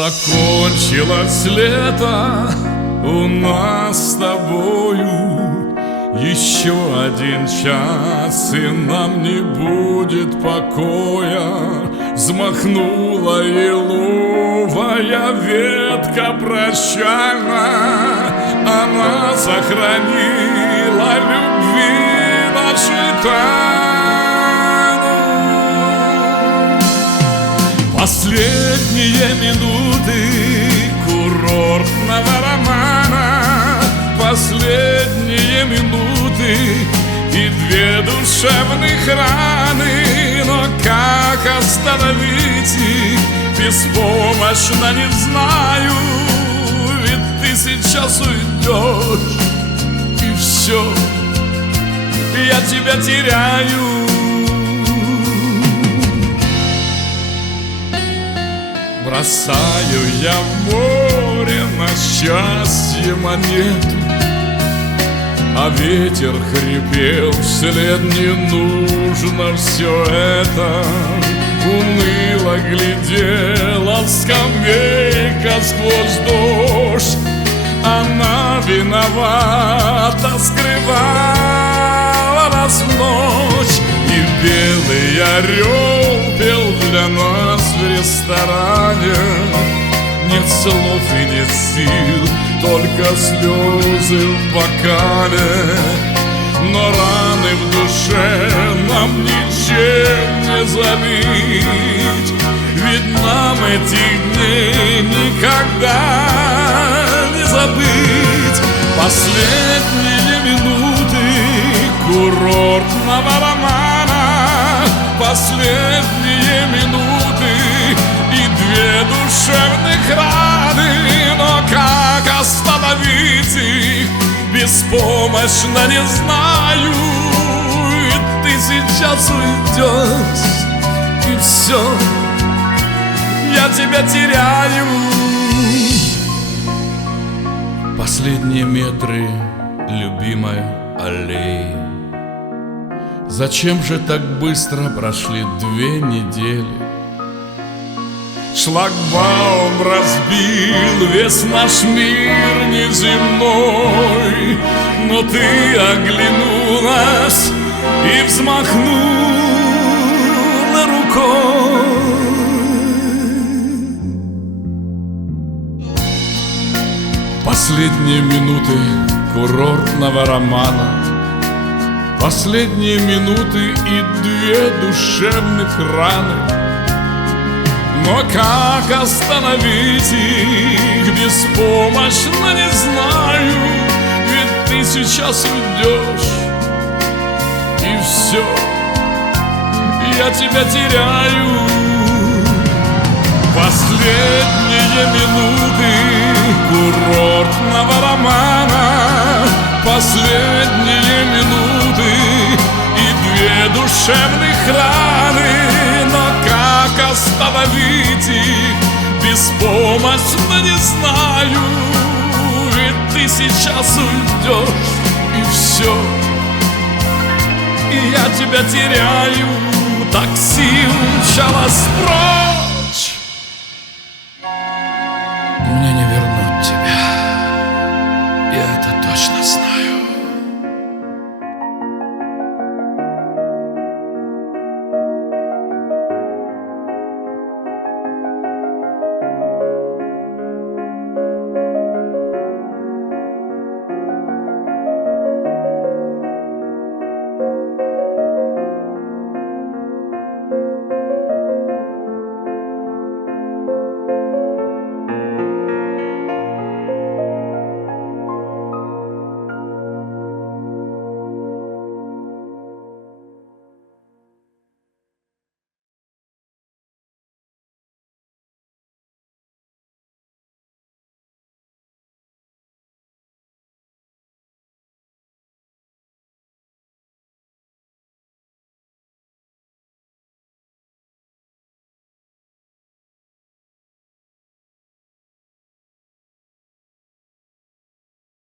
Закончилось лето у нас с тобою. Еще один час, и нам не будет покоя. Взмахнула еловая ветка прощально. Она сохранила любви наши тайну. Последние минуты курортного романа, последние минуты и две душевных раны. Но как остановить их, беспомощно не знаю. Ведь ты сейчас уйдешь, и все, я тебя теряю. Бросаю я в море на счастье монету, а ветер хрипел вслед: не нужно все это. Уныло глядела скамейка сквозь дождь. Она виновата, скрывала нас в ночь. И белый орел пел для нас в ресторане. Нет слов и нет сил, только слезы в бокале. Но раны в душе нам ничем не залить. Ведь нам этих дней никогда не забыть. Последние минуты курортного романа, последние минуты и две душевных раны. Но как остановить их, беспомощно не знаю. И ты сейчас уйдешь, и все, я тебя теряю. Последние метры любимой аллеи. Зачем же так быстро прошли 2 недели? Шлагбаум разбил весь наш мир неземной. Но ты оглянулась и взмахнула рукой. Последние минуты курортного романа, последние минуты и 2 душевных раны. Но как остановить их, беспомощно не знаю. Ведь ты сейчас уйдешь, и все, я тебя теряю. Последние минуты курортного романа, последние минуты и 2 душевных раны. Но как остановить их, беспомощно не знаю. Ведь ты сейчас уйдешь, и все, и я тебя теряю. Такси умчалось прочь.